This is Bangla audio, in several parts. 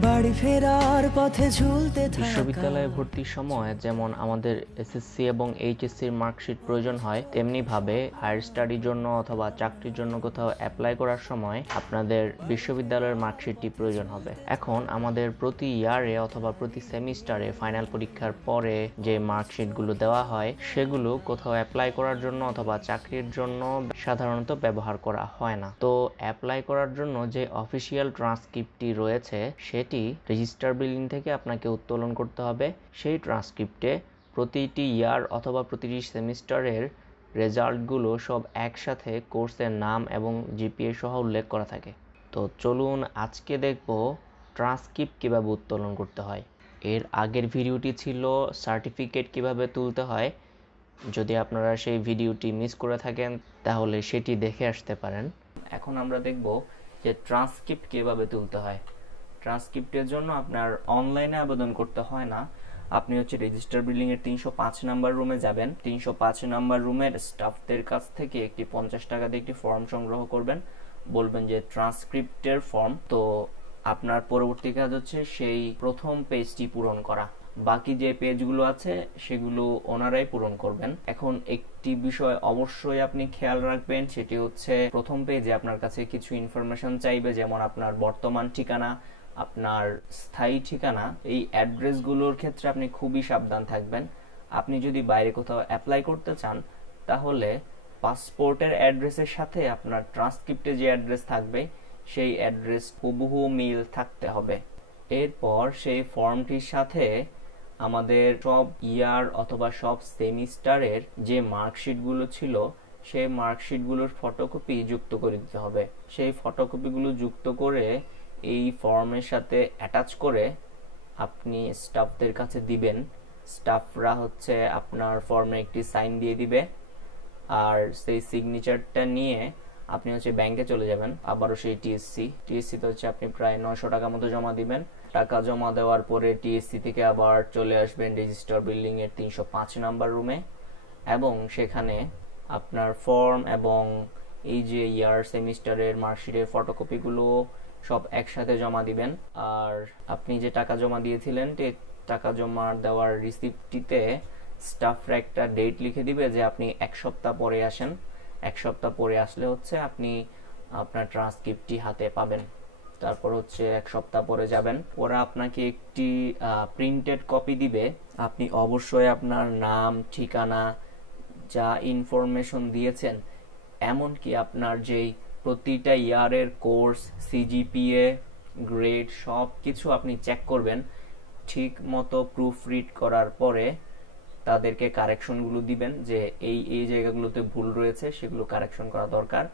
বাড়ি ফেরার পথে ঝুলতে থাকা বিশ্ববিদ্যালয়ে ভর্তির সময় যেমন আমাদের এসএসসি এবং এইচএসসির মার্কশিট প্রয়োজন হয়, তেমনি ভাবে হায়ার স্টাডির জন্য অথবা চাকরির জন্য কোথাও অ্যাপ্লাই করার সময় আপনাদের বিশ্ববিদ্যালয়ের মার্কশিটটি প্রয়োজন হবে। এখন আমাদের প্রতি ইয়ারে অথবা প্রতি সেমিস্টারে ফাইনাল পরীক্ষার পরে যে মার্কশিটগুলো দেওয়া হয় সেগুলো কোথাও অ্যাপ্লাই করার জন্য অথবা চাকরির জন্য সাধারণত ব্যবহার করা হয় না। তো অ্যাপ্লাই করার জন্য যে অফিসিয়াল ট্রান্সক্রিপ্টটি রয়েছে সেটি রেজিস্টার বিল্ডিং থেকে আপনাকে উত্তোলন করতে হবে। সেই ট্রান্সক্রিপ্টে প্রতিটি ইয়ার অথবা প্রতিটি সেমিস্টারের রেজাল্টগুলো সব একসাথে কোর্সের নাম এবং জিপিএ সহ উল্লেখ করা থাকে। তো চলুন আজকে দেখব ট্রান্সক্রিপ্ট কীভাবে উত্তোলন করতে হয়। এর আগের ভিডিওটি ছিল সার্টিফিকেট কিভাবে তুলতে হয়। যদি আপনারা সেই ভিডিওটি মিস করে থাকেন তাহলে সেটি দেখে আসতে পারেন। এখন আমরা দেখব যে ট্রান্সক্রিপ্ট কিভাবে তুলতে হয়। ট্রান্সক্রিপ্টের জন্য আপনার অনলাইনে আবেদন করতে হয় না। আপনি রেজিস্টার বিল্ডিং এর 305 নাম্বার রুমে যাবেন। 305 নাম্বার রুমের স্টাফদের কাছ থেকে একটি 50 টাকা দিয়ে একটি ফর্ম সংগ্রহ করবেন। বলবেন যে ট্রান্সক্রিপ্টের ফর্ম। তো আপনার পরবর্তী কাজ হচ্ছে সেই প্রথম পেজটি পূরণ করা। বাকি যে পেজগুলো আছে সেগুলো ওনারাই পূরণ করবেন। এখন একটি বিষয় অবশ্যই আপনি খেয়াল রাখবেন, সেটি হচ্ছে প্রথম পেজে আপনার কাছে কিছু ইনফরমেশন চাইবে, যেমন আপনার বর্তমান ঠিকানা, আপনার স্থায়ী ঠিকানা। এই অ্যাড্রেসগুলোর ক্ষেত্রে আপনি খুবই সাবধান থাকবেন। আপনি যদি বাইরে কোথাও অ্যাপ্লাই করতে চান তাহলে পাসপোর্টের অ্যাড্রেসের সাথে আপনার ট্রান্সক্রিপ্টে যে অ্যাড্রেস থাকবে সেই অ্যাড্রেস হুবহু মিল থাকতে হবে। এরপর সেই ফর্মটির সাথে আমাদের সব ইয়ার অথবা সব সেমিস্টারের যে মার্কশিটগুলো ছিল সেই মার্কশিটগুলোর ফটোকপি যুক্ত করে দিতে হবে। সেই ফটোকপিগুলো যুক্ত করে এই ফর্মের সাথে অ্যাটাচ করে আপনি স্টাফদের কাছে দিবেন। স্টাফরা আপনার ফর্মে একটি সাইন দিয়ে দিবে, আর সেই সিগনেচারটা নিয়ে আপনি ব্যাংকে চলে যাবেন। আবারও সেই টিএসসি তে আপনি প্রায় 900 টাকা মতো জমা দিবেন। টাকা জমা দেওয়ার পরে টিএসসি থেকে আবার চলে আসবেন রেজিস্টার বিল্ডিং এর 305 নাম্বার রুমে, এবং সেখানে আপনার ফর্ম এবং এই যে ইয়ার সেমিস্টারের মার্কশিটের ফটোকপিগুলো সব একসাথে জমা দিবেন। আর আপনি যে টাকা জমা দিয়েছিলেন টাকা জমা দেওয়ার রিসিপ্টটিতে স্টাফরা একটা ডেট লিখে দিবে যে আপনি 1 সপ্তাহ পরে আসেন। 1 সপ্তাহ পরে আসলে আপনি আপনার ট্রান্সক্রিপ্টটি হাতে পাবেন। তারপর 1 সপ্তাহ পরে যাবেন, ওরা আপনাকে একটি প্রিন্টেড কপি দিবে। আপনি অবশ্যই আপনার নাম, ঠিকানা, যা ইনফরমেশন দিয়েছেন, এমনকি আপনার যেই প্রতিটা ইয়ারের কোর্স, সিজিপিএ, গ্রেড সব কিছু আপনি চেক করবেন। ঠিক মতো প্রুফ রিড করার পরে তাদেরকে কারেকশনগুলো দিবেন যে এই জায়গাগুলোতে ভুল রয়েছে, সেগুলো কারেকশন করা দরকার।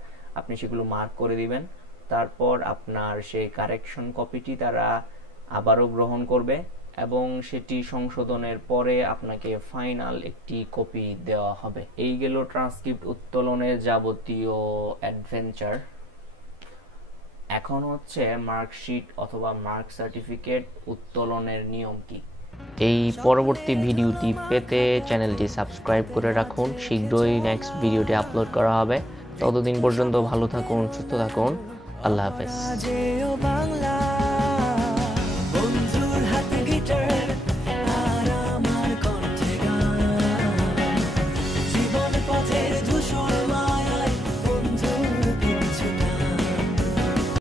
আপনি সেগুলো মার্ক করে দিবেন। তারপর আপনার সেই কারেকশন কপিটি তারা আবারও গ্রহণ করবে এবং সেটি সংশোধনের পরে আপনাকে ফাইনাল একটি কপি দেওয়া হবে। এই গেল ট্রান্সক্রিপ্ট উত্তোলনের যাবতীয় অ্যাডভেঞ্চার। এখন মার্কশিট অথবা মার্ক সার্টিফিকেট উত্তোলনের নিয়ম কি। এই পরবর্তী ভিডিওটি পেতে চ্যানেলটি সাবস্ক্রাইব করে রাখুন। শীঘ্রই নেক্সট ভিডিওটি আপলোড করা হবে। ততদিন পর্যন্ত ভালো থাকুন, সুস্থ থাকুন। আল্লাহ হাফেজ।